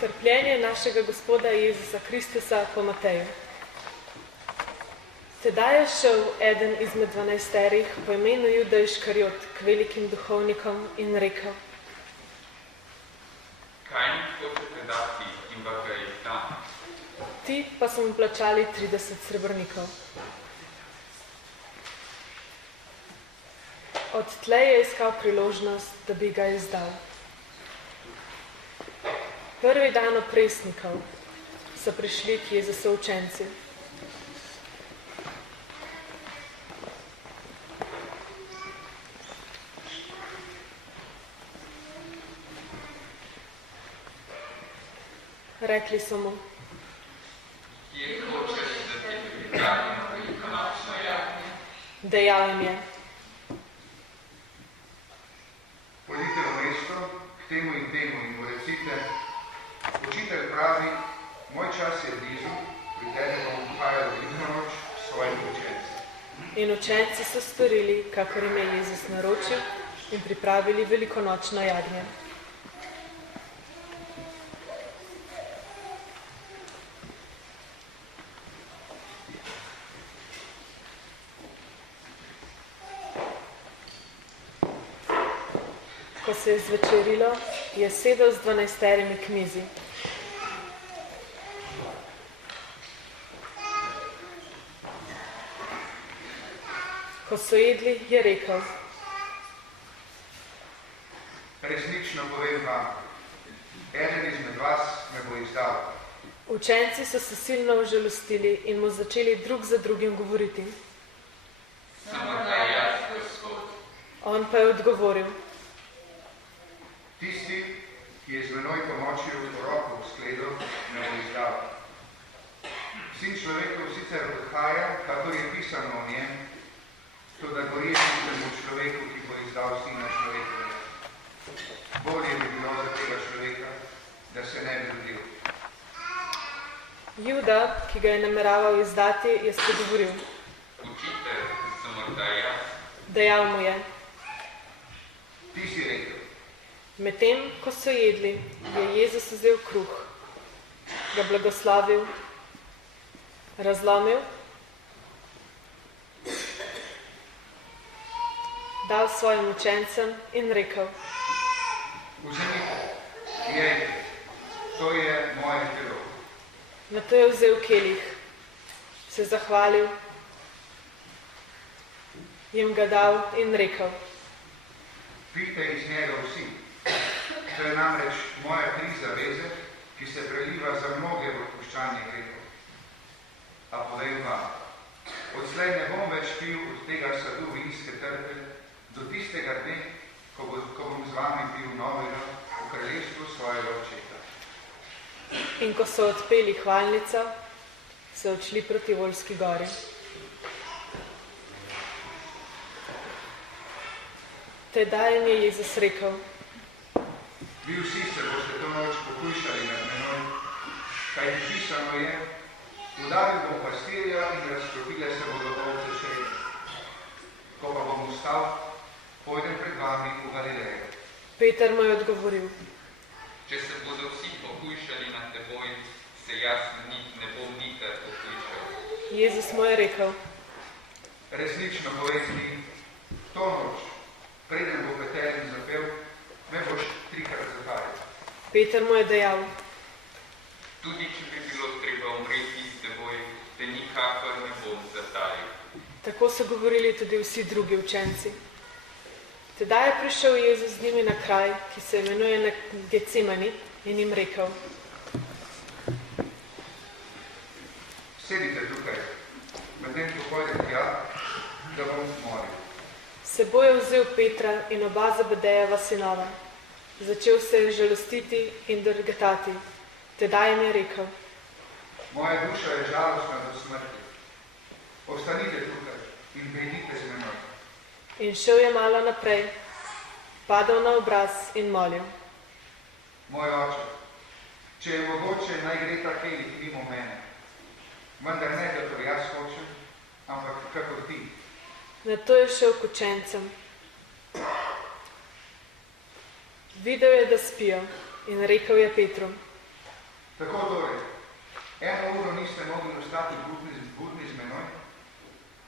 Trpljenje našega Gospoda Jezusa Kristusa po Mateju. Tedaj je šel eden izmed 12 po imenu Juda Iškariot k velikim duhovnikom in rekel: Kaj mi hočete dati in pa ga jih dam? Ti pa so mu plačali 30 srebrnikov. Odtlej je iskal priložnost, da bi ga izdal. Prvi dan opresnikov so prišli k Jezusu učenci. Rekli so mu: Kje hočeš, da ti pripravimo velikonočno jagnje? Dejal jim je: Pojdite v mesto k temu in mu recite: Učitelj pravi, moj čas je blizu, pri tebi bom vhajal veliko noč s svojimi učenci. In učenci so storili, kakor jim je Jezus naročil, in pripravili velikonočno jagnje. Ko se je zvečerilo, je sedel z 12 k mizi. Ko so jedli, je rekel: Resnično povem vam, eden izmed vas me bo izdal. Učenci so se silno užalostili in mu začeli drug za drugim govoriti. Samo da jaz, Gospod. On pa je odgovoril: Tisti, ki je z menoj pomočil roko v skledu, me bo izdal. Sin človekov sicer odhaja, kakor je pisano o njem, toda gorje tistemu človeku, ki bo izdal sina človekovega. Bolje bi bilo za tega človeka, da se ne bi rodil. Juda, ki ga je nameraval izdati, je spregovoril. Učitelj, sem morda jaz. Dejal mu je: Ti si rekel. Medtem, ko so jedli, je Jezus vzel kruh, ga blagoslavil, razlomil, dal svojim učencem in rekel: Vzemite, jejte, to je moje telo. Nato je vzel kelih, se zahvalil, jim ga dal in rekel: Pijte iz njega vsi. To je namreč moja kri zaveze, ki se preliva za mnoge v odpuščanje grehov. A povem vam, odslej ne bom več pil od tega sadu vinske trte do tistega dne, ko bom z vami pil novega v kraljestvu svojega očeta. In ko so odpeli hvalnico, so odšli proti Voljski gori. Tedaj jim je Jezus rekel: Vi vsi se boste to noč pohujšali nad menoj, kajti pisano je: Udaril bom pastirja in razklopile se bodo ovce črede. Ko pa bom vstal, pojdem pred vami v Galilejo. Peter mu je odgovoril: Če se bodo vsi pohujšali nad teboj, se jaz ne bom nikar pohujšal. Jezus mu je rekel: Resnično povem ti, to noč, preden bo petelin zapel, me boš 3-krat zaparil. Peter mu je dejal: Tudi če bi bilo treba umreti s teboj, te nikakor ne bom zataril. Tako so govorili tudi vsi drugi učenci. Tedaj je prišel Jezus z njimi na kraj, ki se imenuje Getsemani, in jim rekel: Sedite tukaj, medtem ko pojdem tja, da bom moril. S seboj je vzel Petra in oba Zebedejeva sinova. Začel se je žalostiti in drgetati. Tedaj jim je rekel: Moja duša je žalostna do smrti. Ostanite tukaj in pridite z menoj. In šel je malo naprej, padal na obraz in molil: Moj oče, če je mogoče, naj gre ta kelih mimo mene. Vendar ne, kakor jaz hočem, ampak kakor ti. Nato je šel k učencem. Videl je, da spijo, in rekel je Petru: Tako torej, 1 uro niste mogli ostati budni z menoj,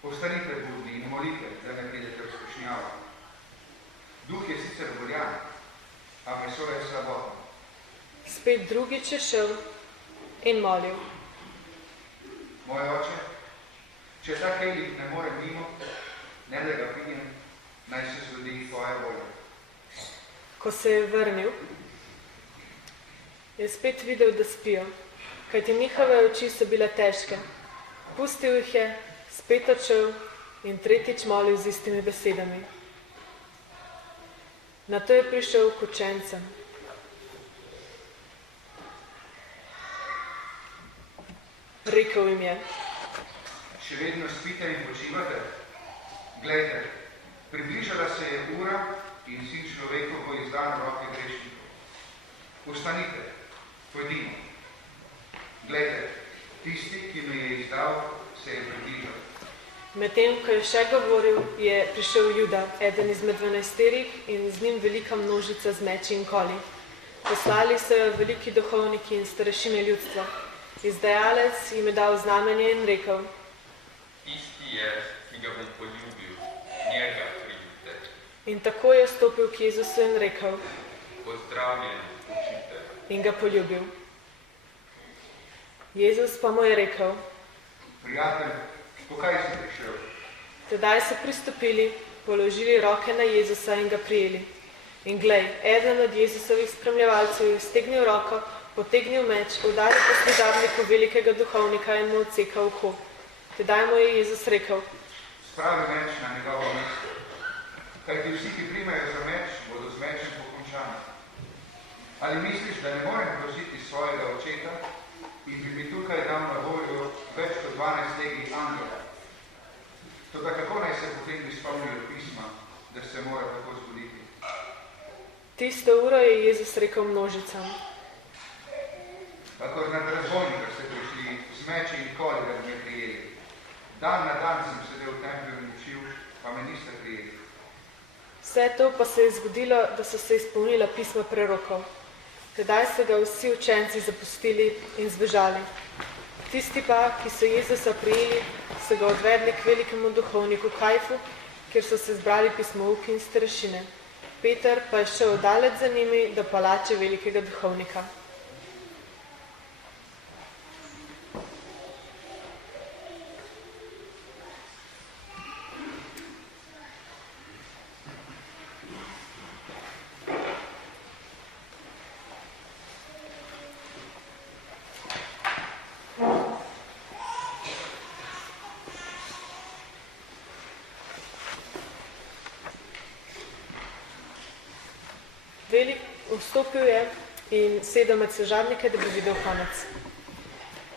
ostanite budni in molite, da ne pridete v skušnjavo. Duh je sicer voljan, a meso je slabotno. Spet drugič je šel in molil. Moj oče, če ta kelih ne more mimo, ne da ga pijem, naj se zgodi tvoja volja. Ko se je vrnil, je spet videl, da spijo, kajti njihove oči so bile težke. Pustil jih je, spet odšel in tretjič molil z istimi besedami. Nato je prišel k učencem. Rekel jim je: Še vedno spite in počivate? Glejte, približala se je ura in Sin človekov bo izdan v roke grešnikov. Vstanite, pojdimo. Glejte, tisti, ki me je izdal, se je približal. Medtem, ko je še govoril, je prišel Juda, eden izmed 12 in z njim velika množica z meči in koli. Poslali so jo veliki duhovniki in starešine ljudstva. Izdajalec jim je dal znamenje in rekel: Tisti je, ki ga bom poljubil, njega prijete. In tako je stopil k Jezusu in rekel: Pozdravljen, učitelj. In ga poljubil. Jezus pa mu je rekel: Prijatelj, po kaj si prišel? Tedaj so pristopili, položili roke na Jezusa in ga prijeli. In glej, eden od Jezusovih spremljevalcev je stegnil roko, potegnil meč, udaril po služabniku velikega duhovnika in mu odsekal uho. Tedaj mu je Jezus rekel: Spravi meč na njegovo mesto. Kajti vsi, ki primajo za meč, bodo z mečem pokončani. Ali misliš, da ne morem prositi svojega očeta in bi mi tukaj dal na voljo več kot 12 legij angelov? Toda kako naj se potem izpolnijo pisma, da se mora tako zgoditi? Tisto uro je Jezus rekel množicam: Kakor na razbojnika ste prišli z meči in koli, da bi me prijeli. Dan na dan sem sedel v templju in učil, pa me niste prijeli. Vse to pa se je zgodilo, da so se izpolnila pisma prerokov. Tedaj so ga vsi učenci zapustili in zbežali. Tisti pa, ki so Jezusa prijeli, so ga odvedli k velikemu duhovniku Kajfu, kjer so se zbrali pismouki in starešine. Peter pa je šel daleč za njimi do palače velikega duhovnika. Vstopil je in sedel med služabnike, da bi videl konec.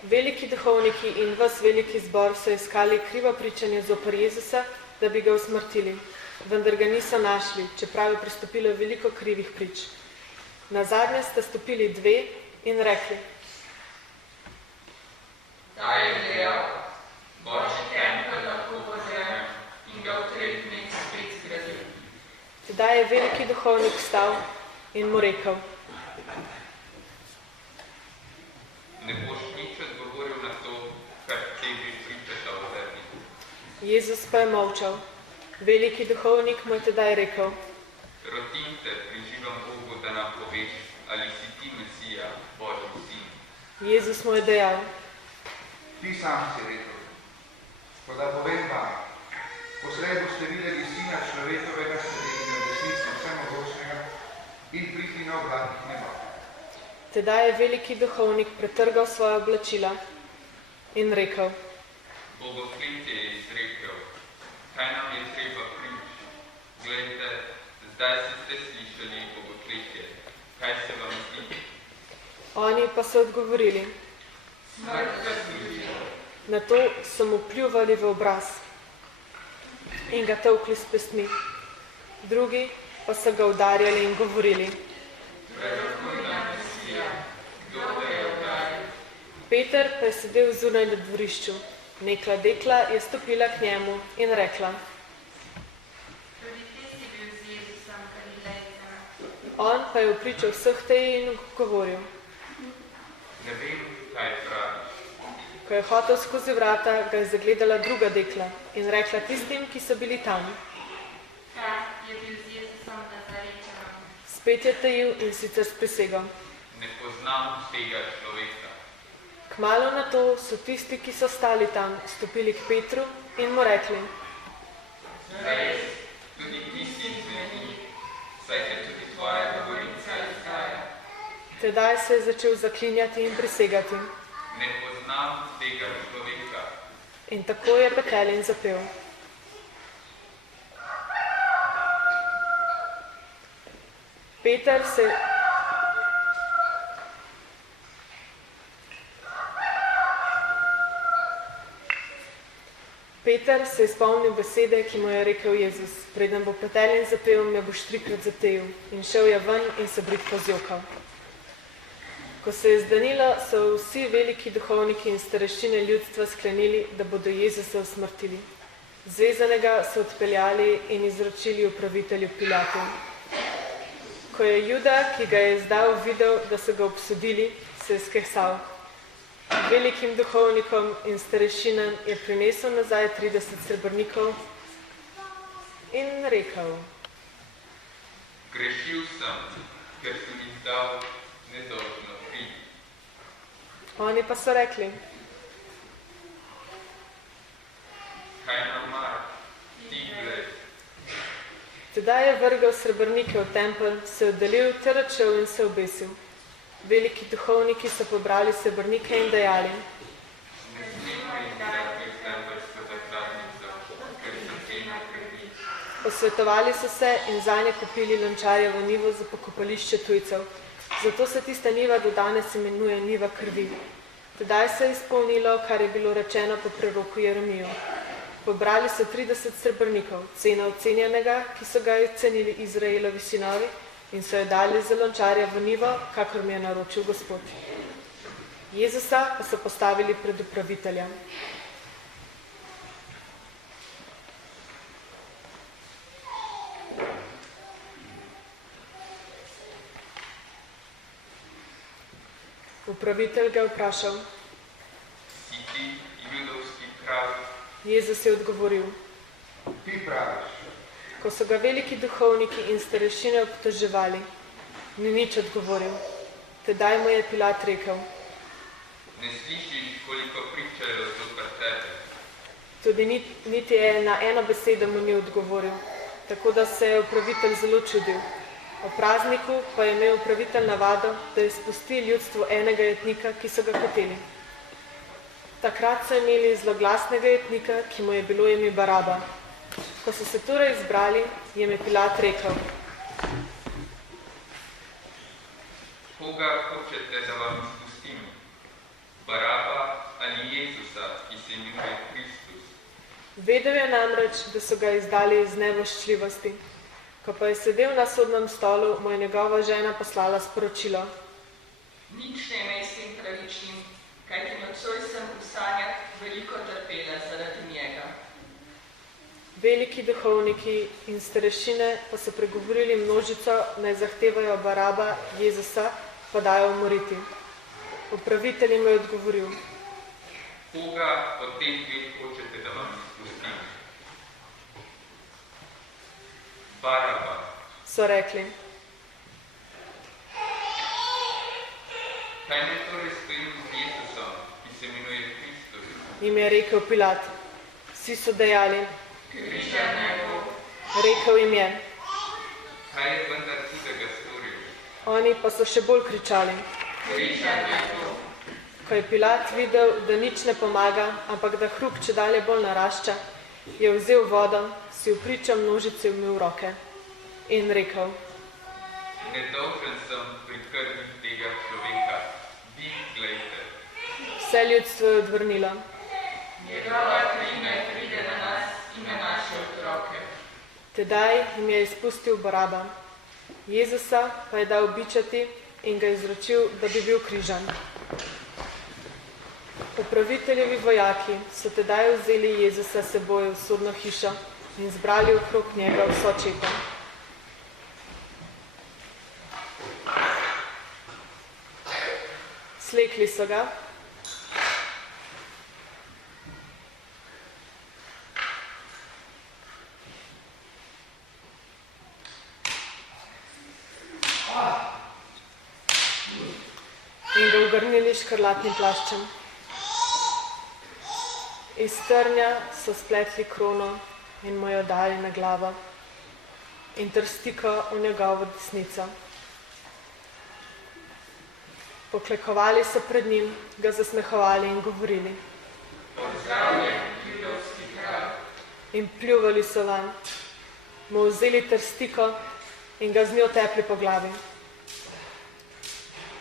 Veliki duhovniki in ves veliki zbor so iskali krivo pričanje zoper Jezusa, da bi ga usmrtili, vendar ga niso našli, čeprav je pristopilo veliko krivih prič. Nazadnje sta stopili 2 in rekli: Ta je dejal, Božji tempelj lahko požrem in ga v 3 dneh spet zgradil. Tedaj je veliki duhovnik vstal in mu rekel: Ne boš nič odgovoril na to, kar tebi pričata o tebi. Jezus pa je molčal. Veliki duhovnik mu je tedaj rekel: Rotim te, priživam Bogu, da nam poveš, ali si ti Mesija, Božji sin. Jezus mu je dejal: Ti sam si rekel. Ko da povem vam, poslej boste videli Sina človekovega sedeti na desnici vsemogočnega in priti na oblakih neba. Tedaj je veliki duhovnik pretrgal svoja oblačila in rekel: Bogoslivce je izrekel, kaj nam je treba prič? Glejte, zdaj ste slišali bogoslivce, kaj se vam zdi? Oni pa so odgovorili: Smrt ga služi. Nato so mu pljuvali v obraz in ga tolkli s pestmi. Drugi pa so ga udarjali in govorili: Prerokuj nam Mesija, kdo te je udaril? Peter pa je sedel zunaj na dvorišču. Neka dekla je stopila k njemu in rekla: Tudi ti si bil z Jezusom Galilejcem. On pa je vpričal vseh tej in govoril: Ne ne vem, kaj praviš. Ko je hotel skozi vrata, ga je zagledala druga dekla in rekla tistim, ki so bili tam. Ta je bil z Jezusom Nazarečanom. Spet je tajil in sicer s prisego. Ne poznam tega človeka. Kmalu na to so tisti, ki so stali tam, stopili k Petru in mu rekli: Res, tudi ti si izmed njih, saj te tudi tvoja govorica izdaja. Tedaj se je začel zaklinjati in prisegati. Ne poznam tega človeka. In tako je Petelin zapel. Peter se je spomnil besede, ki mu je rekel Jezus: preden bo Petelin zapel, me boš 3-krat zatejil. In šel je ven in se bridko zjokal. Ko se je zdanilo, so vsi veliki duhovniki in stareščine ljudstva sklenili, da bodo Jezusa usmrtili. Zvezanega so odpeljali in izročili upravitelju Pilatu. Ko je Juda, ki ga je izdal, videl, da so ga obsodili, se je skesal. Velikim duhovnikom in starešinam je prinesel nazaj 30 srebrnikov in rekel: Grešil sem, ker sem izdal nedolžno kri. Oni pa so rekli: Kaj nam mar, ti gled. Tedaj je vrgel srebrnike v tempelj, se oddaljil ter odšel in se obesil. Veliki duhovniki so pobrali srebrnike in dejali: Ne smemo izdati v tempelsko zakladnico, ker se cena krvi. Posvetovali so se in zanje kupili lončarjevo nivo za pokopališče tujcev. Zato se tista niva do danes imenuje niva krvi. Tedaj se je izpolnilo, kar je bilo rečeno po preroku Jeremiju. Pobrali so 30 srebrnikov, cena ocenjenega, ki so ga cenili Izraelovi sinovi, in so jo dali za lončarjevo nivo, kakor mi je naročil Gospod. Jezusa pa so postavili pred upravitelja. Upravitelj ga je vprašal: Si ti judovski kralj? Jezus je odgovoril: Ti praviš. Ko so ga veliki duhovniki in starešine obtoževali, ni nič odgovoril. Tedaj mu je Pilat rekel: Ne slišiš, koliko pričajo zoper tebe? Tudi niti na eno besedo mu ni odgovoril, tako da se je upravitelj zelo čudil. O prazniku pa je imel upravitelj navado, da je spusti ljudstvo enega jetnika, ki so ga hoteli. Takrat so imeli zloglasnega jetnika, ki mu je bilo ime Baraba. Ko so se torej izbrali, je mi Pilat rekel: Koga hočete, da vam spustim? Baraba ali Jezusa, ki se imenuje Kristus? Vedel je namreč, da so ga izdali iz nevoščljivosti. Ko pa je sedel na sodnem stolu, mu je njegova žena poslala sporočilo: Nič ne imej s tem pravičnim, kajti nocoj sem v sanjah veliko trpela zaradi njega. Veliki duhovniki in starešine pa so pregovorili množico, naj zahtevajo Baraba, Jezusa pa dajo umoriti. Upravitelj jim je odgovoril: Koga od teh dveh hočete, da vam spustim? Baraba. So rekli. Kaj ne torej stojim z Jezusom, ki se imenuje Kristus? Jim je rekel Pilat. Vsi so dejali. Križan njegov. Rekel jim je. Kaj je vendar hudega storil? Oni pa so še bolj kričali. Križan njegov. Ko je Pilat videl, da nič ne pomaga, ampak da hrup čedalje bolj narašča, je vzel vodo, si vpriča množici umil roke in rekel: Nedolžen sem pri krvi tega človeka. Vi glejte. Vse ljudstvo je odvrnilo. Njegova kri naj pride na nas in na naše otroke. Tedaj jim je izpustil Baraba. Jezusa pa je dal bičati in ga izročil, da bi bil križan. Upraviteljevi vojaki so tedaj vzeli Jezusa seboj v sodno hišo in zbrali okrog njega vso četo. Slekli so ga. In ga ogrnili škrlatnim plaščem. Iz trnja so spletli krono in mu jo dali na glavo in trstiko v njegovo desnico. Poklekovali so pred njim, ga zasmehovali in govorili. Pozdravljen, judovski kralj. In pljuvali so vanj, mu vzeli trstiko in ga z njo tepli po glavi.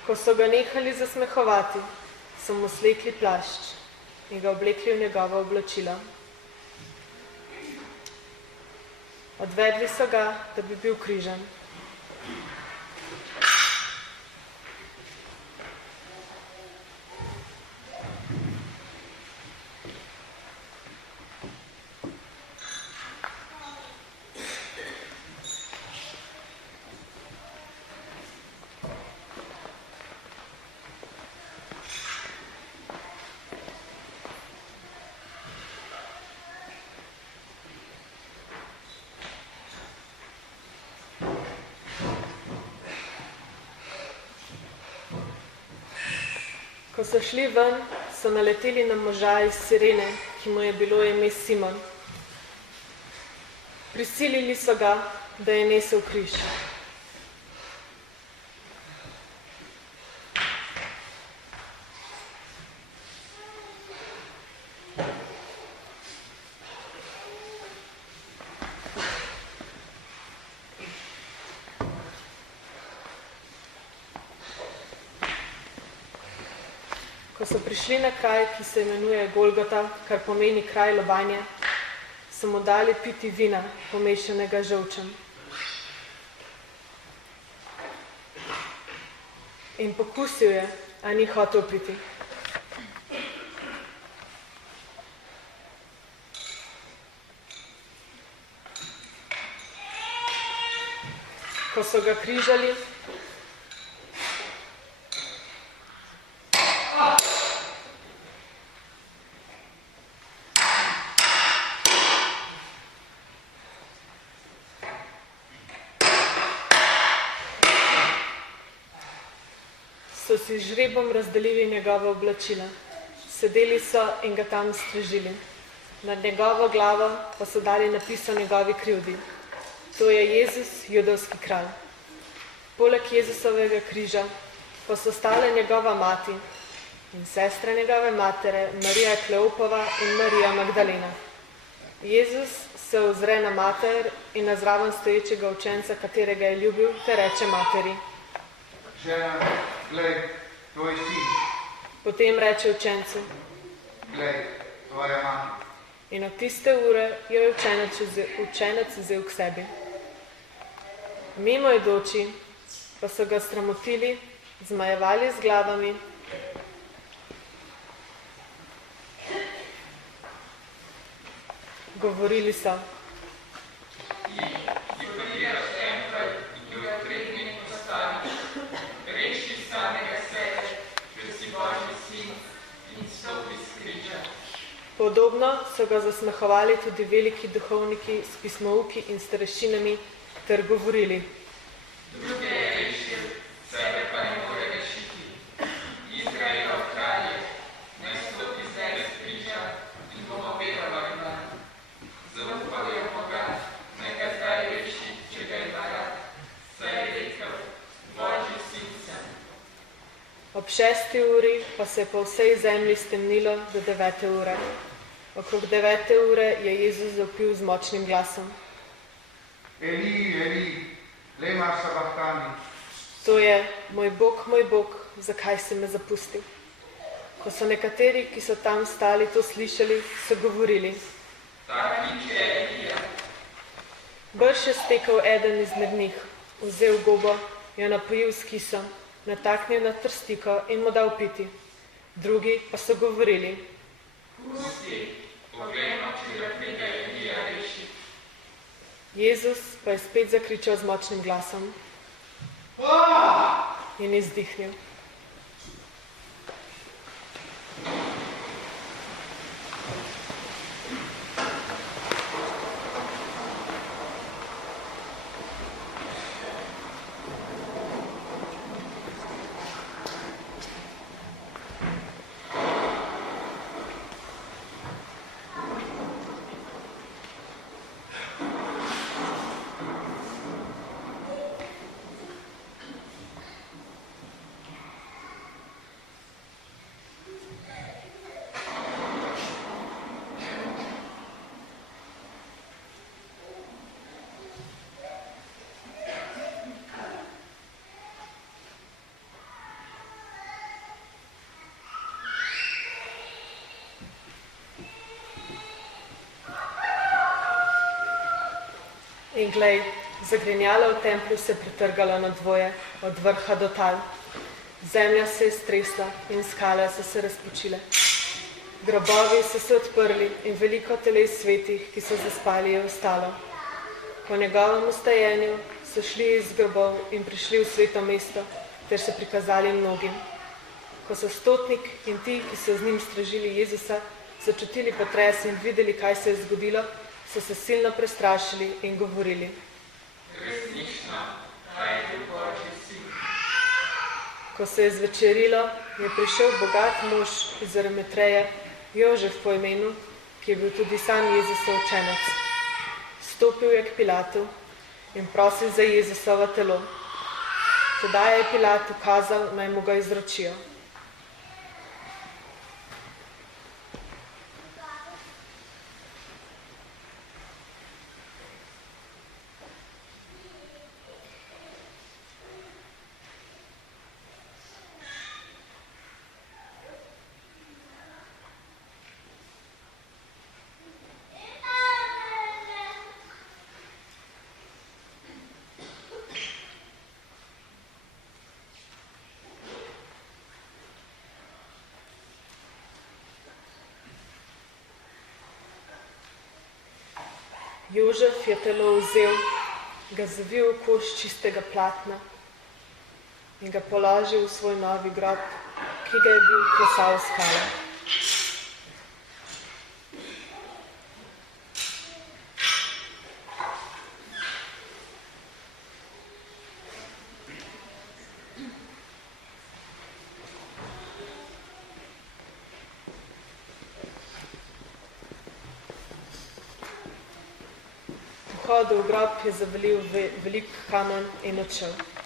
Ko so ga nehali zasmehovati, so mu slekli plašč in ga oblekli v njegovo oblačilo. Odvedli so ga, da bi bil križan. Ko so šli ven, so naleteli na moža iz Sirene, ki mu je bilo ime Simon. Prisilili so ga, da je nesel križ. Ko so prišli na kraj, ki se imenuje Golgota, kar pomeni kraj lobanje, so mu dali piti vina, pomešanega z žolčem. In pokusil je, a ni hotel piti. Ko so ga križali, so si žrebom razdelili njegova oblačila. Sedeli so in ga tam strežili. Nad njegovo glavo pa so dali napis o njegovi krivdi. To je Jezus, judovski kralj. Poleg Jezusovega križa pa so stale njegova mati in sestre njegove matere, Marija Kleopova in Marija Magdalena. Jezus se ozre na mater in na zraven stoječega učenca, katerega je ljubil, te reče materi. Žena, glej, tvoj sin. Potem reče učencu. Glej, tvoja mati. In od tiste ure jo je učenec vzel k sebi. Mimoidoči pa so ga sramotili, zmajevali z glavami, govorili so. Podobno so ga zasmehovali tudi veliki duhovniki s pismouki in starešinami ter govorili. Druge je rešil, sebe pa ne more rešiti. Izraelov kralj, naj stopi zdaj s križa in bomo verovali nanj. Zaupali v Boga, naj ga zdaj reši, če ga ima rad. Saj je rekel, Božji sin sem. Ob 6. uri pa se je po vsej zemlji stemnilo do 9. ure. Okrog 9. ure je Jezus zavpil z močnim glasom. Eli, Eli, lema sabachthani. To je, moj Bog, zakaj si me zapustil? Ko so nekateri, ki so tam stali, to slišali, so govorili. Ta kliče Elija. Brž je stekel eden izmed njih, vzel gobo, jo napojil s kisom, nataknil na trstiko in mu dal piti. Drugi pa so govorili. Pusti, poglejmo, če ga pride Elija reši. Jezus pa je spet zakričal z močnim glasom in izdihnil. In glej, zagrinjalo v templju se pretrgalo na dvoje, od vrha do tal. Zemlja se je stresla in skale so se razpočile. Grobovi so se odprli in veliko teles svetih, ki so zaspali, je ostalo. Po njegovem ustajenju so šli iz grobov in prišli v sveto mesto, ter se prikazali mnogim. Ko so stotnik in ti, ki so z njim stražili Jezusa, začutili potres in videli, kaj se je zgodilo, so se silno prestrašili in govorili: Resnično, kaj je bil Božji sin. Ko se je zvečerilo, je prišel bogat mož iz Arimatreje, Jožef po imenu, ki je bil tudi sam Jezusov učenec. Stopil je k Pilatu in prosil za Jezusovo telo. Tedaj je Pilat ukazal, naj mu ga izročijo. Jožef je telo vzel, ga zavil v koš čistega platna in ga položil v svoj novi grob, ki ga je bil klesal v skale. Vhodil v grob je zavalil velik kamen in odšel.